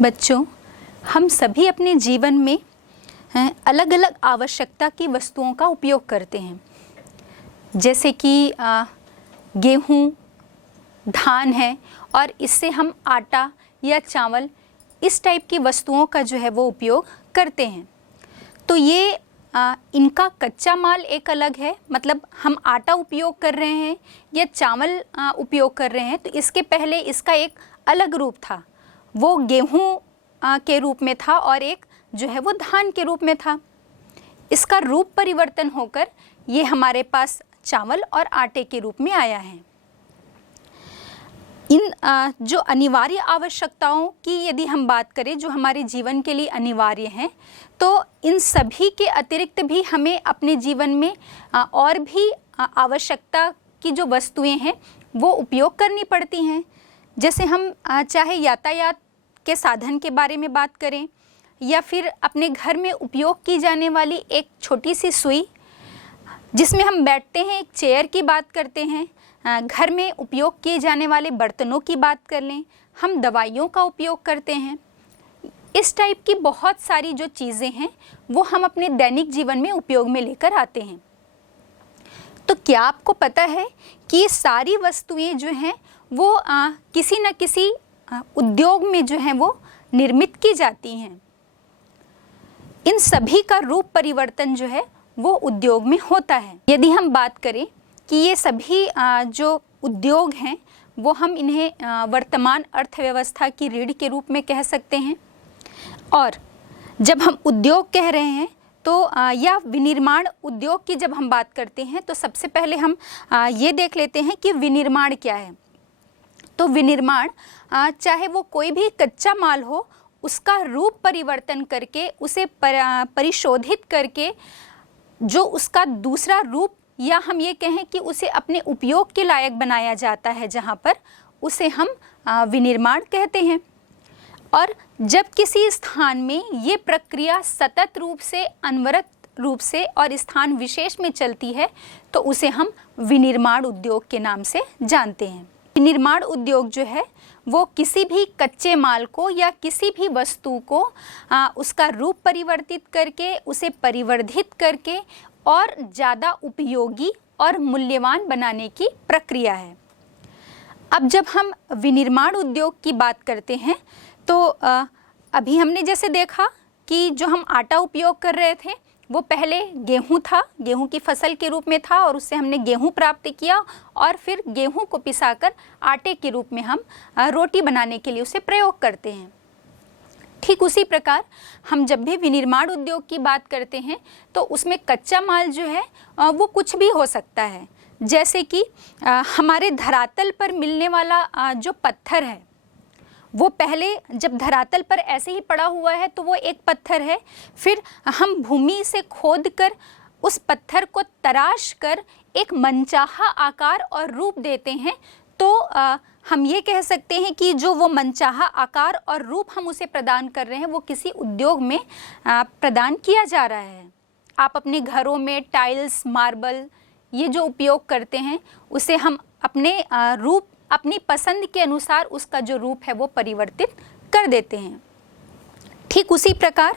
बच्चों, हम सभी अपने जीवन में अलग अलग आवश्यकता की वस्तुओं का उपयोग करते हैं, जैसे कि गेहूँ, धान है और इससे हम आटा या चावल इस टाइप की वस्तुओं का जो है वो उपयोग करते हैं। तो ये इनका कच्चा माल एक अलग है, मतलब हम आटा उपयोग कर रहे हैं या चावल उपयोग कर रहे हैं, तो इसके पहले इसका एक अलग रूप था, वो गेहूं के रूप में था और एक जो है वो धान के रूप में था। इसका रूप परिवर्तन होकर ये हमारे पास चावल और आटे के रूप में आया है। इन जो अनिवार्य आवश्यकताओं की यदि हम बात करें, जो हमारे जीवन के लिए अनिवार्य हैं, तो इन सभी के अतिरिक्त भी हमें अपने जीवन में और भी आवश्यकता की जो वस्तुएं हैं वो उपयोग करनी पड़ती हैं। जैसे हम चाहे यातायात के साधन के बारे में बात करें या फिर अपने घर में उपयोग की जाने वाली एक छोटी सी सुई जिसमें हम बैठते हैं, एक चेयर की बात करते हैं, घर में उपयोग किए जाने वाले बर्तनों की बात कर लें, हम दवाइयों का उपयोग करते हैं। इस टाइप की बहुत सारी जो चीज़ें हैं वो हम अपने दैनिक जीवन में उपयोग में लेकर आते हैं। तो क्या आपको पता है कि ये सारी वस्तुएं जो हैं वो किसी न किसी उद्योग में जो हैं वो निर्मित की जाती हैं। इन सभी का रूप परिवर्तन जो है वो उद्योग में होता है। यदि हम बात करें कि ये सभी जो उद्योग हैं वो हम इन्हें वर्तमान अर्थव्यवस्था की रीढ़ के रूप में कह सकते हैं। और जब हम उद्योग कह रहे हैं तो या विनिर्माण उद्योग की जब हम बात करते हैं तो सबसे पहले हम ये देख लेते हैं कि विनिर्माण क्या है। तो विनिर्माण चाहे वो कोई भी कच्चा माल हो, उसका रूप परिवर्तन करके उसे परिशोधित करके जो उसका दूसरा रूप या हम ये कहें कि उसे अपने उपयोग के लायक बनाया जाता है, जहाँ पर उसे हम विनिर्माण कहते हैं। और जब किसी स्थान में ये प्रक्रिया सतत रूप से, अनवरत रूप से और स्थान विशेष में चलती है तो उसे हम विनिर्माण उद्योग के नाम से जानते हैं। विनिर्माण उद्योग जो है वो किसी भी कच्चे माल को या किसी भी वस्तु को उसका रूप परिवर्तित करके, उसे परिवर्धित करके और ज़्यादा उपयोगी और मूल्यवान बनाने की प्रक्रिया है। अब जब हम विनिर्माण उद्योग की बात करते हैं तो अभी हमने जैसे देखा कि जो हम आटा उपयोग कर रहे थे वो पहले गेहूं था, गेहूं की फसल के रूप में था और उससे हमने गेहूं प्राप्त किया और फिर गेहूं को पिसाकर आटे के रूप में हम रोटी बनाने के लिए उसे प्रयोग करते हैं। ठीक उसी प्रकार हम जब भी विनिर्माण उद्योग की बात करते हैं तो उसमें कच्चा माल जो है वो कुछ भी हो सकता है। जैसे कि हमारे धरातल पर मिलने वाला जो पत्थर है वो पहले जब धरातल पर ऐसे ही पड़ा हुआ है तो वो एक पत्थर है, फिर हम भूमि से खोदकर उस पत्थर को तराश कर एक मनचाहा आकार और रूप देते हैं, तो हम ये कह सकते हैं कि जो वो मनचाहा आकार और रूप हम उसे प्रदान कर रहे हैं वो किसी उद्योग में प्रदान किया जा रहा है। आप अपने घरों में टाइल्स, मार्बल ये जो उपयोग करते हैं उसे हम अपने रूप, अपनी पसंद के अनुसार उसका जो रूप है वो परिवर्तित कर देते हैं। ठीक उसी प्रकार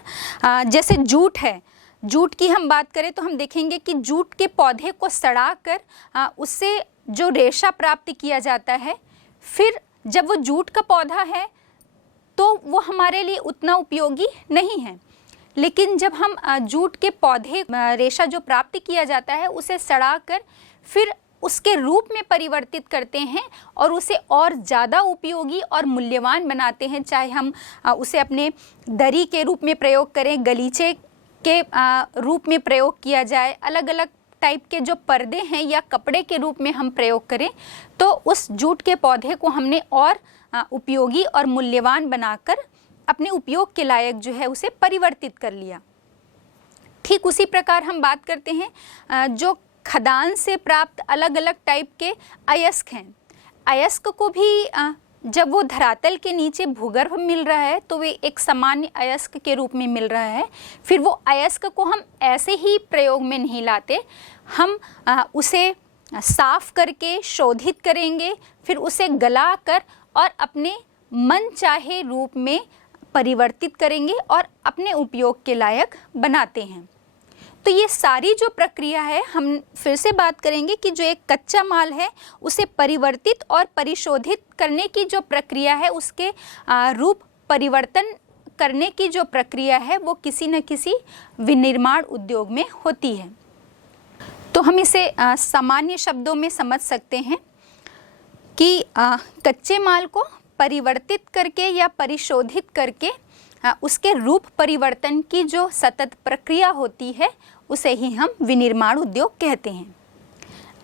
जैसे जूट है, जूट की हम बात करें तो हम देखेंगे कि जूट के पौधे को सड़ाकर उससे जो रेशा प्राप्त किया जाता है, फिर जब वो जूट का पौधा है तो वो हमारे लिए उतना उपयोगी नहीं है, लेकिन जब हम जूट के पौधे रेशा जो प्राप्त किया जाता है उसे सड़ाकर फिर उसके रूप में परिवर्तित करते हैं और उसे और ज़्यादा उपयोगी और मूल्यवान बनाते हैं। चाहे हम उसे अपने दरी के रूप में प्रयोग करें, गलीचे के रूप में प्रयोग किया जाए, अलग अलग टाइप के जो पर्दे हैं या कपड़े के रूप में हम प्रयोग करें, तो उस जूट के पौधे को हमने और उपयोगी और मूल्यवान बनाकर अपने उपयोग के लायक जो है उसे परिवर्तित कर लिया। ठीक उसी प्रकार हम बात करते हैं जो खदान से प्राप्त अलग अलग टाइप के अयस्क हैं। अयस्क को भी जब वो धरातल के नीचे भूगर्भ मिल रहा है तो वे एक सामान्य अयस्क के रूप में मिल रहा है। फिर वो अयस्क को हम ऐसे ही प्रयोग में नहीं लाते, हम उसे साफ करके शोधित करेंगे, फिर उसे गलाकर और अपने मन चाहे रूप में परिवर्तित करेंगे और अपने उपयोग के लायक बनाते हैं। तो ये सारी जो प्रक्रिया है, हम फिर से बात करेंगे कि जो एक कच्चा माल है उसे परिवर्तित और परिशोधित करने की जो प्रक्रिया है, उसके रूप परिवर्तन करने की जो प्रक्रिया है वो किसी न किसी विनिर्माण उद्योग में होती है। तो हम इसे सामान्य शब्दों में समझ सकते हैं कि कच्चे माल को परिवर्तित करके या परिशोधित करके उसके रूप परिवर्तन की जो सतत प्रक्रिया होती है उसे ही हम विनिर्माण उद्योग कहते हैं।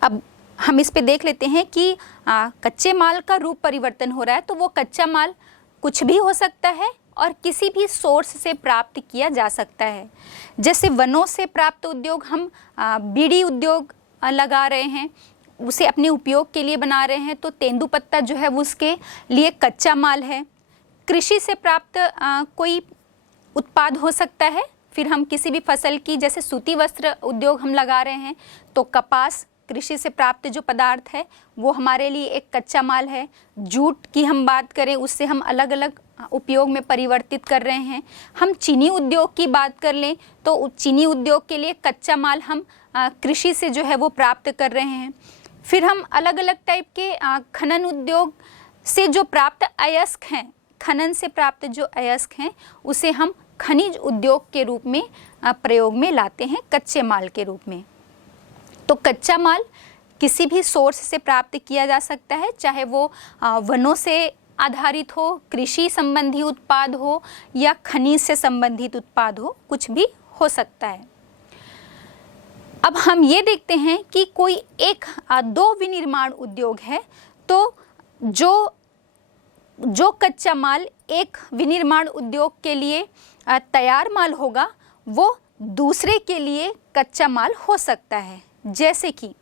अब हम इस पे देख लेते हैं कि कच्चे माल का रूप परिवर्तन हो रहा है, तो वो कच्चा माल कुछ भी हो सकता है और किसी भी सोर्स से प्राप्त किया जा सकता है। जैसे वनों से प्राप्त उद्योग, हम बीड़ी उद्योग लगा रहे हैं, उसे अपने उपयोग के लिए बना रहे हैं, तो तेंदुपत्ता जो है वो उसके लिए कच्चा माल है। कृषि से प्राप्त कोई उत्पाद हो सकता है, फिर हम किसी भी फसल की, जैसे सूती वस्त्र उद्योग हम लगा रहे हैं तो कपास कृषि से प्राप्त जो पदार्थ है वो हमारे लिए एक कच्चा माल है। जूट की हम बात करें, उससे हम अलग अलग उपयोग में परिवर्तित कर रहे हैं। हम चीनी उद्योग की बात कर लें तो चीनी उद्योग के लिए कच्चा माल हम कृषि से जो है वो प्राप्त कर रहे हैं। फिर हम अलग अलग टाइप के खनन उद्योग से जो प्राप्त अयस्क हैं, खनन से प्राप्त जो अयस्क हैं उसे हम खनिज उद्योग के रूप में प्रयोग में लाते हैं, कच्चे माल के रूप में। तो कच्चा माल किसी भी सोर्स से प्राप्त किया जा सकता है, चाहे वो वनों से आधारित हो, कृषि संबंधी उत्पाद हो या खनिज से संबंधित उत्पाद हो, कुछ भी हो सकता है। अब हम ये देखते हैं कि कोई एक दो विनिर्माण उद्योग है, तो जो कच्चा माल एक विनिर्माण उद्योग के लिए तैयार माल होगा वो दूसरे के लिए कच्चा माल हो सकता है। जैसे कि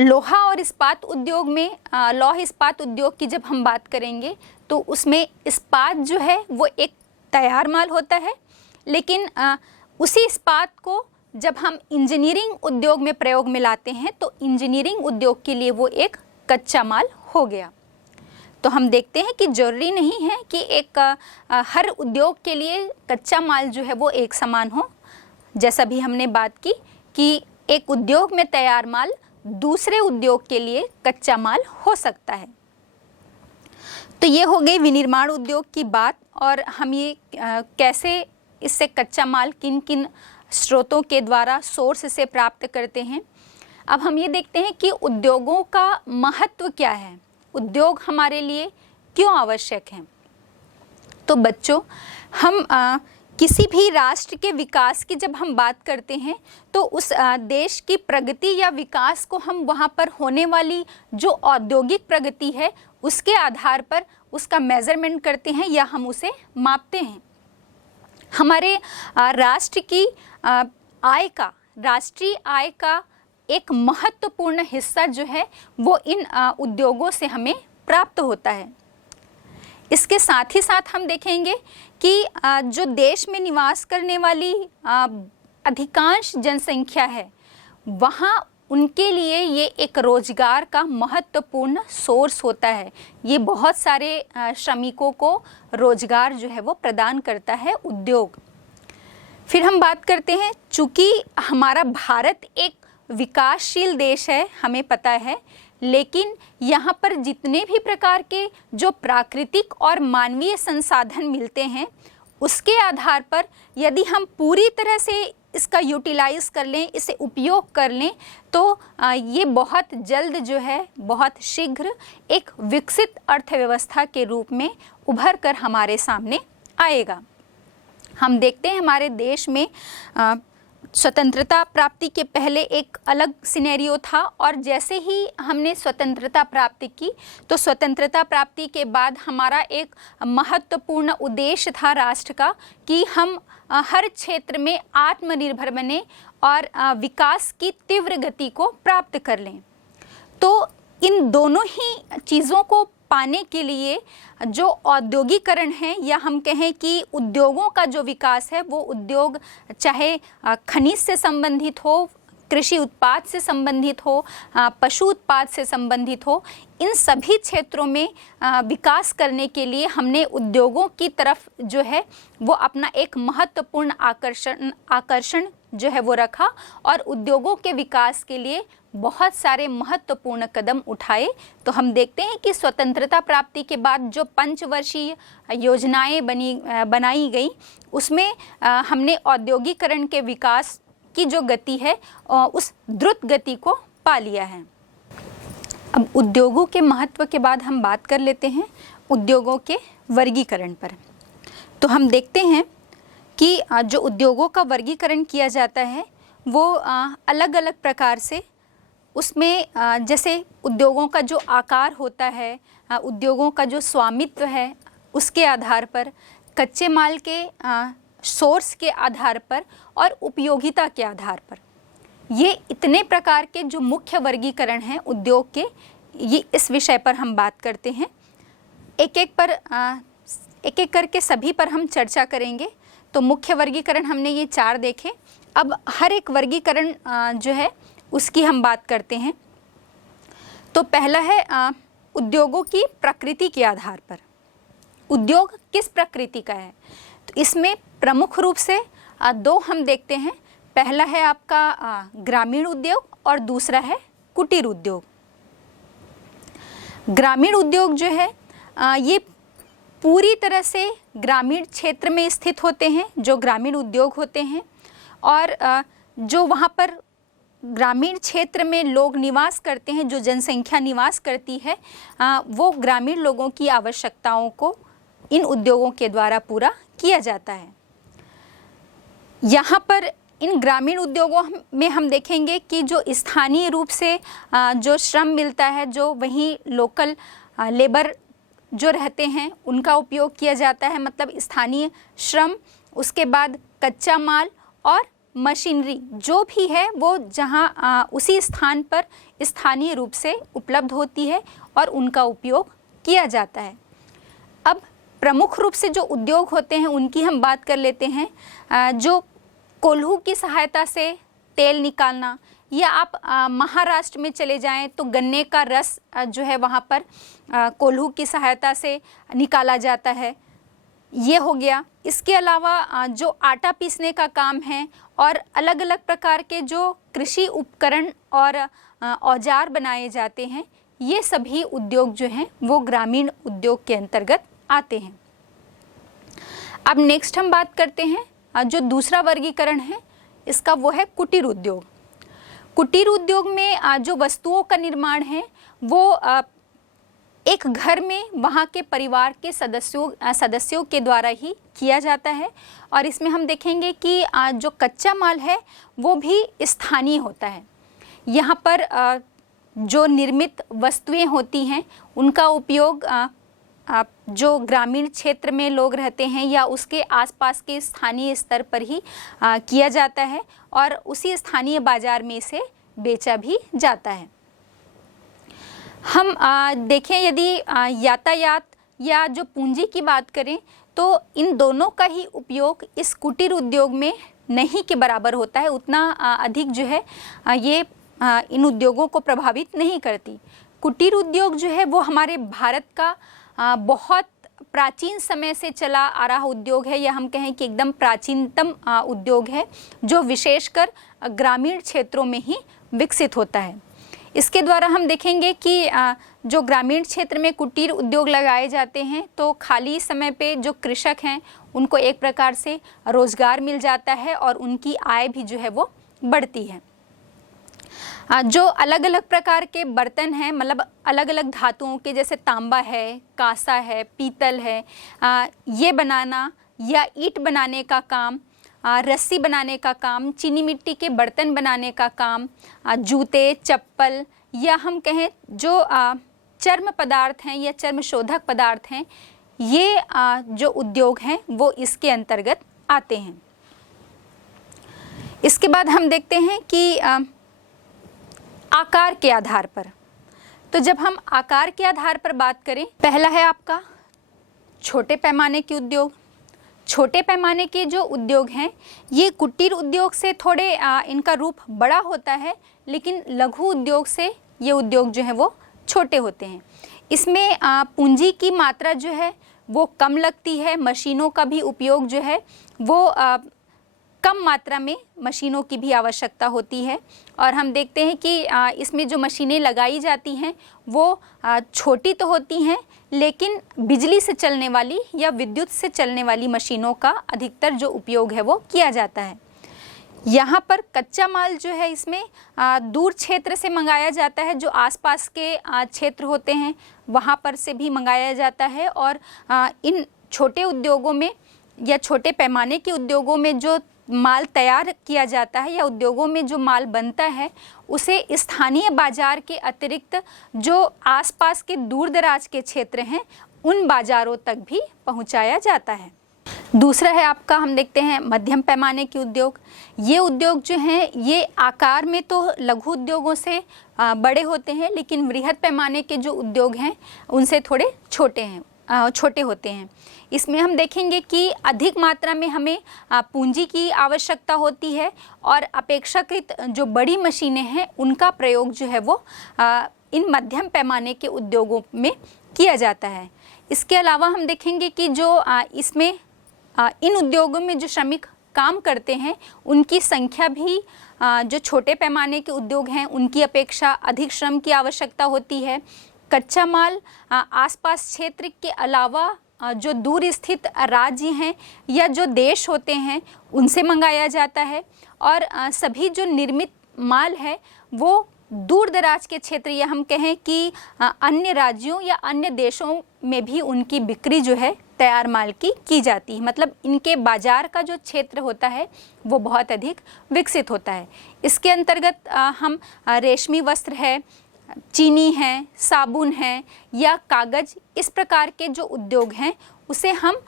लोहा और इस्पात उद्योग में, लौह इस्पात उद्योग की जब हम बात करेंगे तो उसमें इस्पात जो है वो एक तैयार माल होता है, लेकिन उसी इस्पात को जब हम इंजीनियरिंग उद्योग में प्रयोग में लाते हैं तो इंजीनियरिंग उद्योग के लिए वो एक कच्चा माल हो गया। तो हम देखते हैं कि जरूरी नहीं है कि हर उद्योग के लिए कच्चा माल जो है वो एक समान हो। जैसा भी हमने बात की कि एक उद्योग में तैयार माल दूसरे उद्योग के लिए कच्चा माल हो सकता है। तो ये हो गई विनिर्माण उद्योग की बात, और हम ये कैसे इससे कच्चा माल किन किन स्रोतों के द्वारा, सोर्स से प्राप्त करते हैं। अब हम ये देखते हैं कि उद्योगों का महत्व क्या है, उद्योग हमारे लिए क्यों आवश्यक हैं। तो बच्चों, हम किसी भी राष्ट्र के विकास की जब हम बात करते हैं तो उस देश की प्रगति या विकास को हम वहाँ पर होने वाली जो औद्योगिक प्रगति है उसके आधार पर उसका मेजरमेंट करते हैं या हम उसे मापते हैं। हमारे राष्ट्र की राष्ट्रीय आय का एक महत्वपूर्ण हिस्सा जो है वो इन उद्योगों से हमें प्राप्त होता है। इसके साथ ही साथ हम देखेंगे कि जो देश में निवास करने वाली अधिकांश जनसंख्या है वहाँ उनके लिए ये एक रोजगार का महत्वपूर्ण सोर्स होता है। ये बहुत सारे श्रमिकों को रोजगार जो है वो प्रदान करता है उद्योग। फिर हम बात करते हैं, चूँकि हमारा भारत एक विकासशील देश है, हमें पता है, लेकिन यहाँ पर जितने भी प्रकार के जो प्राकृतिक और मानवीय संसाधन मिलते हैं उसके आधार पर यदि हम पूरी तरह से इसका यूटिलाइज कर लें, इसे उपयोग कर लें, तो ये बहुत जल्द जो है, बहुत शीघ्र एक विकसित अर्थव्यवस्था के रूप में उभर कर हमारे सामने आएगा। हम देखते हैं हमारे देश में स्वतंत्रता प्राप्ति के पहले एक अलग सिनेरियो था, और जैसे ही हमने स्वतंत्रता प्राप्ति की तो स्वतंत्रता प्राप्ति के बाद हमारा एक महत्वपूर्ण उद्देश्य था राष्ट्र का कि हम हर क्षेत्र में आत्मनिर्भर बने और विकास की तीव्र गति को प्राप्त कर लें। तो इन दोनों ही चीज़ों को पाने के लिए जो औद्योगिकरण है, या हम कहें कि उद्योगों का जो विकास है, वो उद्योग चाहे खनिज से संबंधित हो, कृषि उत्पाद से संबंधित हो, पशु उत्पाद से संबंधित हो, इन सभी क्षेत्रों में विकास करने के लिए हमने उद्योगों की तरफ जो है वो अपना एक महत्वपूर्ण आकर्षण जो है वो रखा और उद्योगों के विकास के लिए बहुत सारे महत्वपूर्ण कदम उठाए। तो हम देखते हैं कि स्वतंत्रता प्राप्ति के बाद जो पंचवर्षीय योजनाएं बनाई गई उसमें हमने औद्योगिकरण के विकास की जो गति है उस द्रुत गति को पा लिया है। अब उद्योगों के महत्व के बाद हम बात कर लेते हैं उद्योगों के वर्गीकरण पर। तो हम देखते हैं कि जो उद्योगों का वर्गीकरण किया जाता है वो अलग अलग प्रकार से, उसमें जैसे उद्योगों का जो आकार होता है, उद्योगों का जो स्वामित्व है उसके आधार पर, कच्चे माल के सोर्स के आधार पर और उपयोगिता के आधार पर, ये इतने प्रकार के जो मुख्य वर्गीकरण हैं उद्योग के, ये इस विषय पर हम बात करते हैं। एक एक करके सभी पर हम चर्चा करेंगे। तो मुख्य वर्गीकरण हमने ये 4 देखे। अब हर एक वर्गीकरण जो है उसकी हम बात करते हैं। तो पहला है उद्योगों की प्रकृति के आधार पर। उद्योग किस प्रकृति का है? तो इसमें प्रमुख रूप से 2 हम देखते हैं। पहला है आपका ग्रामीण उद्योग और दूसरा है कुटीर उद्योग। ग्रामीण उद्योग जो है ये पूरी तरह से ग्रामीण क्षेत्र में स्थित होते हैं, जो ग्रामीण उद्योग होते हैं, और जो वहाँ पर ग्रामीण क्षेत्र में लोग निवास करते हैं, जो जनसंख्या निवास करती है, वो ग्रामीण लोगों की आवश्यकताओं को इन उद्योगों के द्वारा पूरा किया जाता है। यहाँ पर इन ग्रामीण उद्योगों में हम देखेंगे कि जो स्थानीय रूप से जो श्रम मिलता है, जो वहीं लोकल लेबर जो रहते हैं उनका उपयोग किया जाता है, मतलब स्थानीय श्रम, उसके बाद कच्चा माल और मशीनरी जो भी है वो जहाँ उसी स्थान पर स्थानीय रूप से उपलब्ध होती है और उनका उपयोग किया जाता है। अब प्रमुख रूप से जो उद्योग होते हैं उनकी हम बात कर लेते हैं। जो कोल्हू की सहायता से तेल निकालना, या आप महाराष्ट्र में चले जाएं तो गन्ने का रस जो है वहाँ पर कोल्हू की सहायता से निकाला जाता है, ये हो गया। इसके अलावा जो आटा पीसने का काम है और अलग अलग प्रकार के जो कृषि उपकरण और औजार बनाए जाते हैं, ये सभी उद्योग जो हैं वो ग्रामीण उद्योग के अंतर्गत आते हैं। अब नेक्स्ट हम बात करते हैं जो दूसरा वर्गीकरण है इसका, वो है कुटीर उद्योग। कुटीर उद्योग में जो वस्तुओं का निर्माण है वो एक घर में वहाँ के परिवार के सदस्यों के द्वारा ही किया जाता है, और इसमें हम देखेंगे कि जो कच्चा माल है वो भी स्थानीय होता है। यहाँ पर जो निर्मित वस्तुएं होती हैं उनका उपयोग जो ग्रामीण क्षेत्र में लोग रहते हैं या उसके आसपास के स्थानीय स्तर पर ही किया जाता है और उसी स्थानीय बाजार में इसे बेचा भी जाता है। हम देखें यदि यातायात या जो पूंजी की बात करें तो इन दोनों का ही उपयोग इस कुटीर उद्योग में नहीं के बराबर होता है, उतना अधिक जो है ये इन उद्योगों को प्रभावित नहीं करती। कुटीर उद्योग जो है वो हमारे भारत का बहुत प्राचीन समय से चला आ रहा उद्योग है, या हम कहें कि एकदम प्राचीनतम उद्योग है जो विशेषकर ग्रामीण क्षेत्रों में ही विकसित होता है। इसके द्वारा हम देखेंगे कि जो ग्रामीण क्षेत्र में कुटीर उद्योग लगाए जाते हैं तो खाली समय पे जो कृषक हैं उनको एक प्रकार से रोजगार मिल जाता है और उनकी आय भी जो है वो बढ़ती है। जो अलग अलग प्रकार के बर्तन हैं, मतलब अलग अलग धातुओं के, जैसे तांबा है, कांसा है, पीतल है, ये बनाना या ईंट बनाने का काम, रस्सी बनाने का काम, चीनी मिट्टी के बर्तन बनाने का काम, जूते, चप्पल, या हम कहें जो चर्म पदार्थ हैं या चर्म शोधक पदार्थ हैं, ये जो उद्योग हैं वो इसके अंतर्गत आते हैं। इसके बाद हम देखते हैं कि आकार के आधार पर। तो जब हम आकार के आधार पर बात करें, पहला है आपका छोटे पैमाने के उद्योग। छोटे पैमाने के जो उद्योग हैं ये कुटीर उद्योग से थोड़े इनका रूप बड़ा होता है, लेकिन लघु उद्योग से ये उद्योग जो है वो छोटे होते हैं। इसमें पूंजी की मात्रा जो है वो कम लगती है, मशीनों का भी उपयोग जो है वो कम मात्रा में मशीनों की भी आवश्यकता होती है। और हम देखते हैं कि इसमें जो मशीनें लगाई जाती हैं वो छोटी तो होती हैं, लेकिन बिजली से चलने वाली या विद्युत से चलने वाली मशीनों का अधिकतर जो उपयोग है वो किया जाता है। यहाँ पर कच्चा माल जो है इसमें दूर क्षेत्र से मंगाया जाता है, जो आसपास के क्षेत्र होते हैं वहाँ पर से भी मंगाया जाता है। और इन छोटे उद्योगों में या छोटे पैमाने के उद्योगों में जो माल तैयार किया जाता है या उद्योगों में जो माल बनता है उसे स्थानीय बाजार के अतिरिक्त जो आसपास के दूर दराज के क्षेत्र हैं उन बाज़ारों तक भी पहुंचाया जाता है। दूसरा है आपका, हम देखते हैं मध्यम पैमाने के उद्योग। ये उद्योग जो हैं ये आकार में तो लघु उद्योगों से बड़े होते हैं, लेकिन वृहद पैमाने के जो उद्योग हैं उनसे थोड़े छोटे होते हैं। इसमें हम देखेंगे कि अधिक मात्रा में हमें पूंजी की आवश्यकता होती है और अपेक्षाकृत जो बड़ी मशीनें हैं उनका प्रयोग जो है वो इन मध्यम पैमाने के उद्योगों में किया जाता है। इसके अलावा हम देखेंगे कि जो इसमें इन उद्योगों में जो श्रमिक काम करते हैं उनकी संख्या भी जो छोटे पैमाने के उद्योग हैं उनकी अपेक्षा अधिक श्रम की आवश्यकता होती है। कच्चा माल आसपास क्षेत्र के अलावा जो दूर स्थित राज्य हैं या जो देश होते हैं उनसे मंगाया जाता है। और सभी जो निर्मित माल है वो दूर दराज के क्षेत्र या हम कहें कि अन्य राज्यों या अन्य देशों में भी उनकी बिक्री जो है तैयार माल की जाती है। मतलब इनके बाज़ार का जो क्षेत्र होता है वो बहुत अधिक विकसित होता है। इसके अंतर्गत हम रेशमी वस्त्र है, चीनी है, साबुन है या कागज़, इस प्रकार के जो उद्योग हैं उसे हम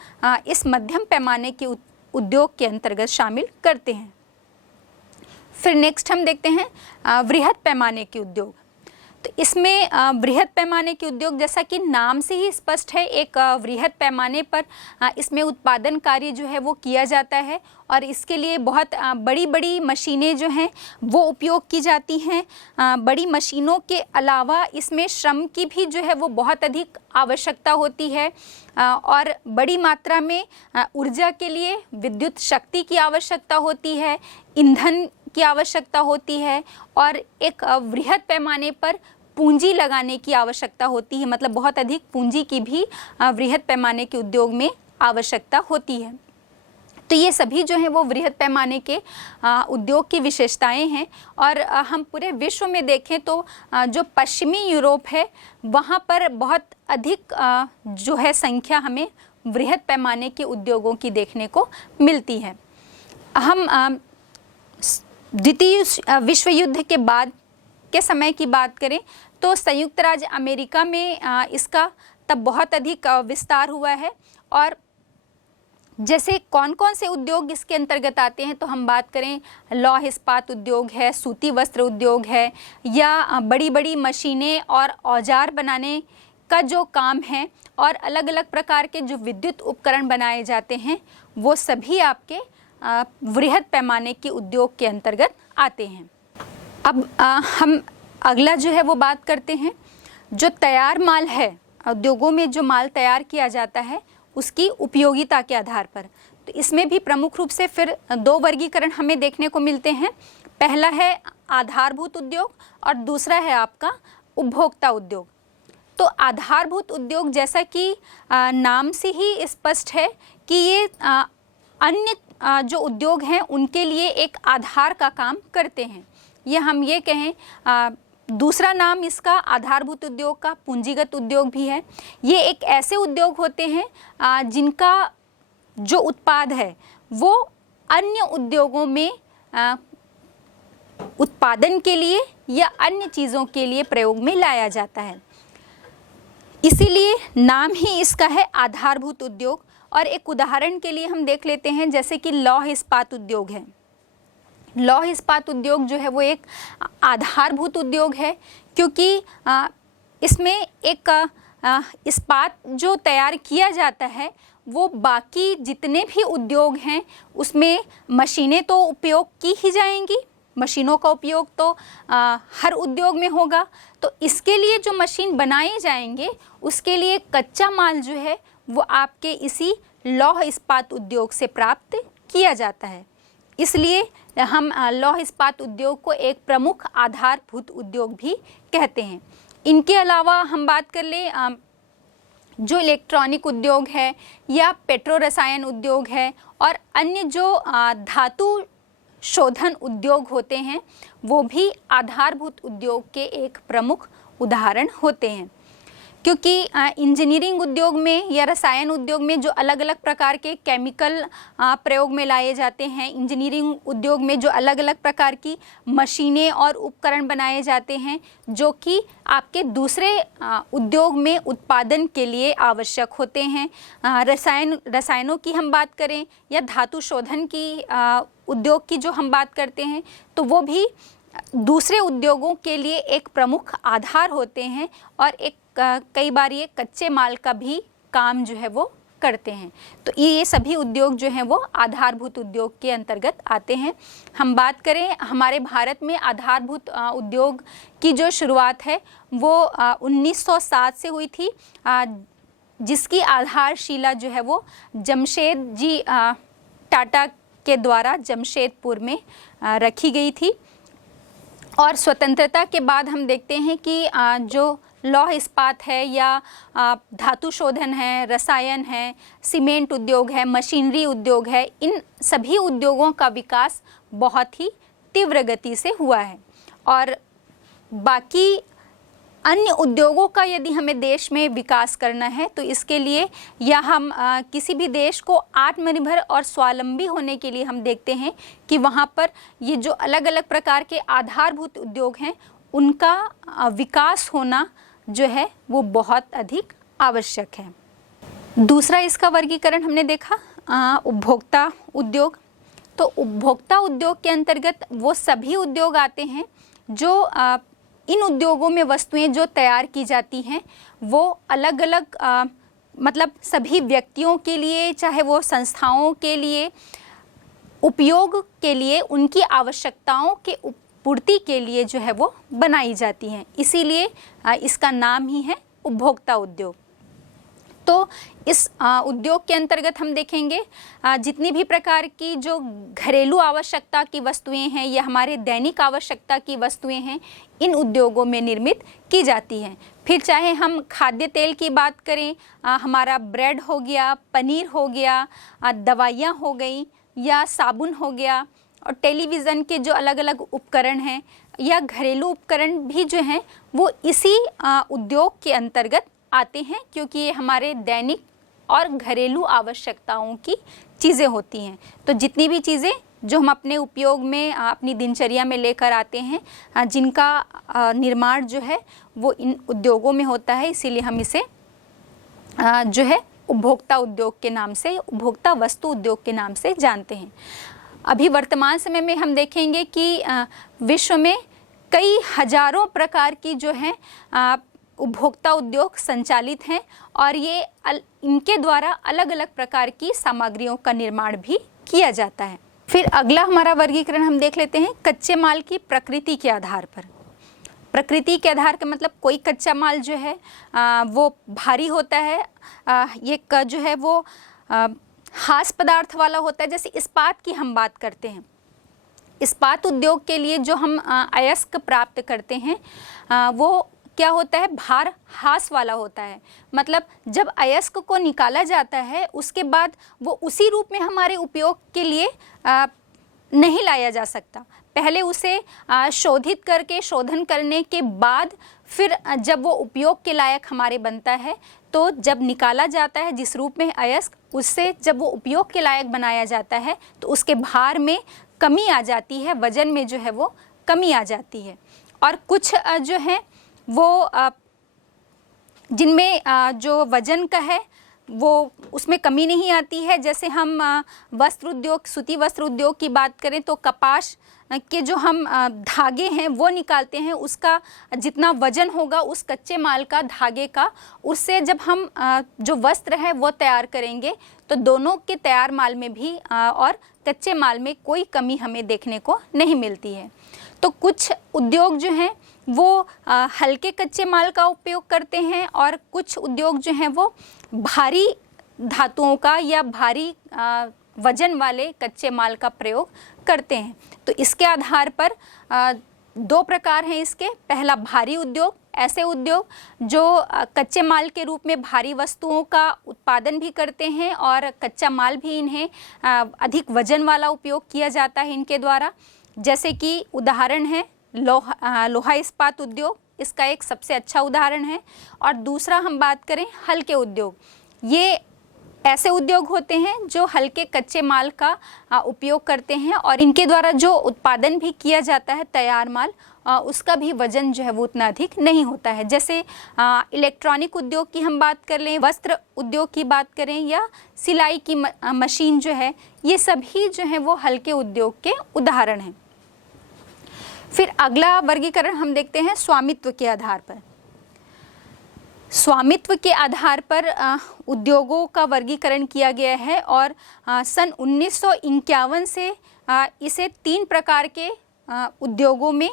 इस मध्यम पैमाने के उद्योग के अंतर्गत शामिल करते हैं। फिर नेक्स्ट हम देखते हैं वृहद पैमाने के उद्योग। तो इसमें वृहद पैमाने के उद्योग जैसा कि नाम से ही स्पष्ट है, एक वृहद पैमाने पर इसमें उत्पादन कार्य जो है वो किया जाता है और इसके लिए बहुत बड़ी बड़ी मशीनें जो हैं वो उपयोग की जाती हैं। बड़ी मशीनों के अलावा इसमें श्रम की भी जो है वो बहुत अधिक आवश्यकता होती है और बड़ी मात्रा में ऊर्जा के लिए विद्युत शक्ति की आवश्यकता होती है, ईंधन की आवश्यकता होती है और एक वृहद पैमाने पर पूंजी लगाने की आवश्यकता होती है। मतलब बहुत अधिक पूंजी की भी वृहद पैमाने के उद्योग में आवश्यकता होती है। तो ये सभी जो हैं वो वृहद पैमाने के उद्योग की विशेषताएं हैं। और हम पूरे विश्व में देखें तो जो पश्चिमी यूरोप है वहाँ पर बहुत अधिक जो है संख्या हमें वृहद पैमाने के उद्योगों की देखने को मिलती है। हम द्वितीय विश्व युद्ध के बाद के समय की बात करें तो संयुक्त राज्य अमेरिका में इसका तब बहुत अधिक विस्तार हुआ है। और जैसे कौन कौन से उद्योग इसके अंतर्गत आते हैं तो हम बात करें लौह इस्पात उद्योग है, सूती वस्त्र उद्योग है या बड़ी बड़ी मशीनें और औजार बनाने का जो काम है और अलग अलग प्रकार के जो विद्युत उपकरण बनाए जाते हैं वो सभी आपके वृहद पैमाने के उद्योग के अंतर्गत आते हैं। अब हम अगला जो है वो बात करते हैं जो तैयार माल है, उद्योगों में जो माल तैयार किया जाता है उसकी उपयोगिता के आधार पर। तो इसमें भी प्रमुख रूप से फिर दो वर्गीकरण हमें देखने को मिलते हैं। पहला है आधारभूत उद्योग और दूसरा है आपका उपभोक्ता उद्योग। तो आधारभूत उद्योग जैसा कि नाम से ही स्पष्ट है कि ये अन्य जो उद्योग हैं उनके लिए एक आधार का काम करते हैं। ये हम ये कहें दूसरा नाम इसका आधारभूत उद्योग का पूंजीगत उद्योग भी है। ये एक ऐसे उद्योग होते हैं जिनका जो उत्पाद है वो अन्य उद्योगों में उत्पादन के लिए या अन्य चीज़ों के लिए प्रयोग में लाया जाता है, इसीलिए नाम ही इसका है आधारभूत उद्योग। और एक उदाहरण के लिए हम देख लेते हैं जैसे कि लौह इस्पात उद्योग है। लौह इस्पात उद्योग जो है वो एक आधारभूत उद्योग है क्योंकि इसमें एक इस्पात जो तैयार किया जाता है वो बाकी जितने भी उद्योग हैं उसमें मशीनें तो उपयोग की ही जाएंगी, मशीनों का उपयोग तो हर उद्योग में होगा। तो इसके लिए जो मशीन बनाए जाएंगे उसके लिए कच्चा माल जो है वो आपके इसी लौह इस्पात उद्योग से प्राप्त किया जाता है। इसलिए हम लौह इस्पात उद्योग को एक प्रमुख आधारभूत उद्योग भी कहते हैं। इनके अलावा हम बात कर ले जो इलेक्ट्रॉनिक उद्योग है या पेट्रो रसायन उद्योग है और अन्य जो धातु शोधन उद्योग होते हैं वो भी आधारभूत उद्योग के एक प्रमुख उदाहरण होते हैं। क्योंकि इंजीनियरिंग उद्योग में या रसायन उद्योग में जो अलग अलग प्रकार के केमिकल प्रयोग में लाए जाते हैं, इंजीनियरिंग उद्योग में जो अलग अलग प्रकार की मशीनें और उपकरण बनाए जाते हैं जो कि आपके दूसरे उद्योग में उत्पादन के लिए आवश्यक होते हैं। रसायनों की हम बात करें या धातु शोधन की उद्योग की जो हम बात करते हैं तो वो भी दूसरे उद्योगों के लिए एक प्रमुख आधार होते हैं और एक कई बार ये कच्चे माल का भी काम जो है वो करते हैं। तो ये सभी उद्योग जो हैं वो आधारभूत उद्योग के अंतर्गत आते हैं। हम बात करें हमारे भारत में आधारभूत उद्योग की जो शुरुआत है वो 1907 से हुई थी, जिसकी आधारशिला जो है वो जमशेद जी टाटा के द्वारा जमशेदपुर में रखी गई थी। और स्वतंत्रता के बाद हम देखते हैं कि जो लौह इस्पात है या धातु शोधन है, रसायन है, सीमेंट उद्योग है, मशीनरी उद्योग है, इन सभी उद्योगों का विकास बहुत ही तीव्र गति से हुआ है। और बाकी अन्य उद्योगों का यदि हमें देश में विकास करना है तो इसके लिए या हम किसी भी देश को आत्मनिर्भर और स्वावलंबी होने के लिए हम देखते हैं कि वहाँ पर ये जो अलग अलग प्रकार के आधारभूत उद्योग हैं उनका विकास होना जो है वो बहुत अधिक आवश्यक है। दूसरा इसका वर्गीकरण हमने देखा उपभोक्ता उद्योग। तो उपभोक्ता उद्योग के अंतर्गत वो सभी उद्योग आते हैं जो इन उद्योगों में वस्तुएं जो तैयार की जाती हैं वो अलग अलग मतलब सभी व्यक्तियों के लिए चाहे वो संस्थाओं के लिए उपयोग के लिए उनकी आवश्यकताओं के पूर्ति के लिए जो है वो बनाई जाती हैं। इसीलिए इसका नाम ही है उपभोक्ता उद्योग। तो इस उद्योग के अंतर्गत हम देखेंगे जितनी भी प्रकार की जो घरेलू आवश्यकता की वस्तुएं हैं या हमारे दैनिक आवश्यकता की वस्तुएं हैं इन उद्योगों में निर्मित की जाती हैं। फिर चाहे हम खाद्य तेल की बात करें, हमारा ब्रेड हो गया, पनीर हो गया, दवाइयाँ हो गई या साबुन हो गया, और टेलीविज़न के जो अलग अलग उपकरण हैं या घरेलू उपकरण भी जो हैं वो इसी उद्योग के अंतर्गत आते हैं, क्योंकि ये हमारे दैनिक और घरेलू आवश्यकताओं की चीज़ें होती हैं। तो जितनी भी चीज़ें जो हम अपने उपयोग में अपनी दिनचर्या में लेकर आते हैं, जिनका निर्माण जो है वो इन उद्योगों में होता है, इसीलिए हम इसे जो है उपभोक्ता उद्योग के नाम से, उपभोक्ता वस्तु उद्योग के नाम से जानते हैं। अभी वर्तमान समय में हम देखेंगे कि विश्व में कई हजारों प्रकार की जो है उपभोक्ता उद्योग संचालित हैं और ये इनके द्वारा अलग अलग प्रकार की सामग्रियों का निर्माण भी किया जाता है। फिर अगला हमारा वर्गीकरण हम देख लेते हैं कच्चे माल की प्रकृति के आधार पर। प्रकृति के आधार का मतलब कोई कच्चा माल जो है वो भारी होता है, ये जो है वो खास पदार्थ वाला होता है। जैसे इस्पात की हम बात करते हैं, इस्पात उद्योग के लिए जो हम अयस्क प्राप्त करते हैं वो क्या होता है, भार हास वाला होता है। मतलब जब अयस्क को निकाला जाता है उसके बाद वो उसी रूप में हमारे उपयोग के लिए नहीं लाया जा सकता। पहले उसे शोधित करके शोधन करने के बाद फिर जब वो उपयोग के लायक हमारे बनता है, तो जब निकाला जाता है जिस रूप में अयस्क, उससे जब वो उपयोग के लायक बनाया जाता है तो उसके भार में कमी आ जाती है, वजन में जो है वो कमी आ जाती है। और कुछ जो है वो जिनमें जो वजन का है वो उसमें कमी नहीं आती है। जैसे हम वस्त्र उद्योग, सूती वस्त्र उद्योग की बात करें तो कपास के जो हम धागे हैं वो निकालते हैं, उसका जितना वजन होगा उस कच्चे माल का, धागे का, उससे जब हम जो वस्त्र है वो तैयार करेंगे तो दोनों के तैयार माल में भी और कच्चे माल में कोई कमी हमें देखने को नहीं मिलती है। तो कुछ उद्योग जो हैं वो हल्के कच्चे माल का उपयोग करते हैं और कुछ उद्योग जो हैं वो भारी धातुओं का या भारी वजन वाले कच्चे माल का प्रयोग करते हैं। तो इसके आधार पर दो प्रकार हैं इसके। पहला भारी उद्योग, ऐसे उद्योग जो कच्चे माल के रूप में भारी वस्तुओं का उत्पादन भी करते हैं और कच्चा माल भी इन्हें अधिक वजन वाला उपयोग किया जाता है इनके द्वारा। जैसे कि उदाहरण है लोहा इस्पात उद्योग, इसका एक सबसे अच्छा उदाहरण है। और दूसरा हम बात करें हल्के उद्योग, ये ऐसे उद्योग होते हैं जो हल्के कच्चे माल का उपयोग करते हैं और इनके द्वारा जो उत्पादन भी किया जाता है तैयार माल, उसका भी वजन जो है वो उतना अधिक नहीं होता है। जैसे इलेक्ट्रॉनिक उद्योग की हम बात कर लें, वस्त्र उद्योग की बात करें या सिलाई की मशीन जो है, ये सभी जो है वो हल्के उद्योग के उदाहरण हैं। फिर अगला वर्गीकरण हम देखते हैं स्वामित्व के आधार पर। स्वामित्व के आधार पर उद्योगों का वर्गीकरण किया गया है और सन 1951 से इसे 3 प्रकार के उद्योगों में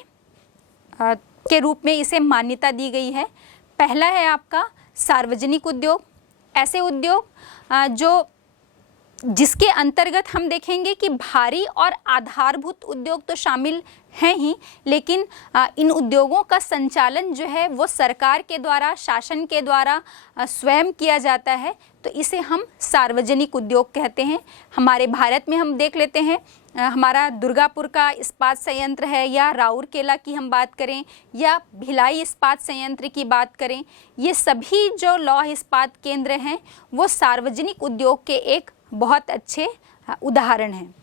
के रूप में इसे मान्यता दी गई है। पहला है आपका सार्वजनिक उद्योग, ऐसे उद्योग जिसके अंतर्गत हम देखेंगे कि भारी और आधारभूत उद्योग तो शामिल हैं ही, लेकिन इन उद्योगों का संचालन जो है वो सरकार के द्वारा, शासन के द्वारा स्वयं किया जाता है, तो इसे हम सार्वजनिक उद्योग कहते हैं। हमारे भारत में हम देख लेते हैं, हमारा दुर्गापुर का इस्पात संयंत्र है या राउरकेला की हम बात करें या भिलाई इस्पात संयंत्र की बात करें, ये सभी जो लौह इस्पात केंद्र हैं वो सार्वजनिक उद्योग के एक बहुत अच्छे उदाहरण हैं।